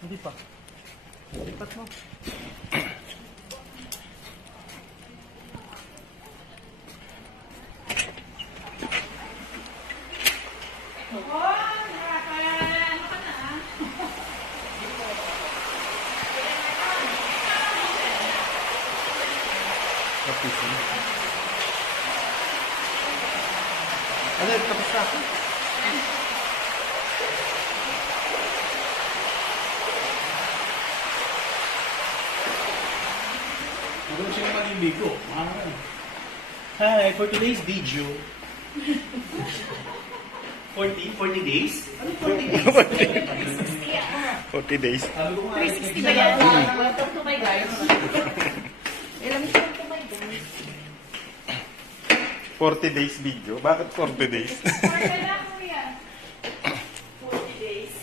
Hindi pa. Lipat mo. Ano, tapos na. Maganda siya naman yung bigo. Hi, for today's video. 40 days? Ano 40 days? 40 days. 360 ba yan? Welcome to my guys. Welcome to my guys. 40 days video? Bakit 40 days? 40 days.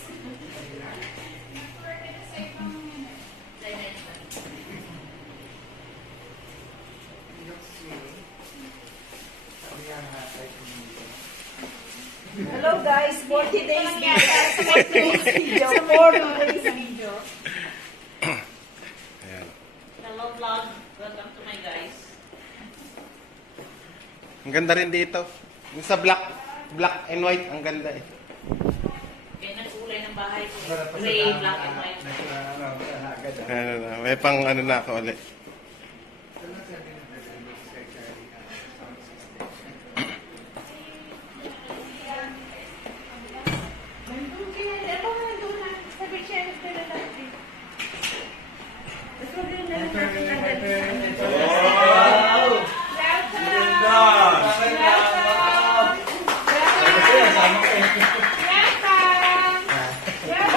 Hello guys, 40 days video. 40 days video. Ayan. Hello vlog, welcome to my guys. Ang ganda rin dito. Yung sa black and white, ang ganda eh. Kaya nag-ulay ng bahay ko. Gray, black and white. Ano na, may pang ano na ako ulit.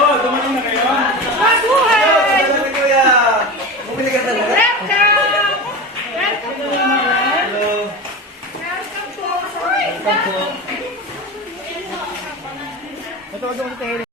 Oh, dumating na kayo? Bumili ka talaga? Ito, wag mo sa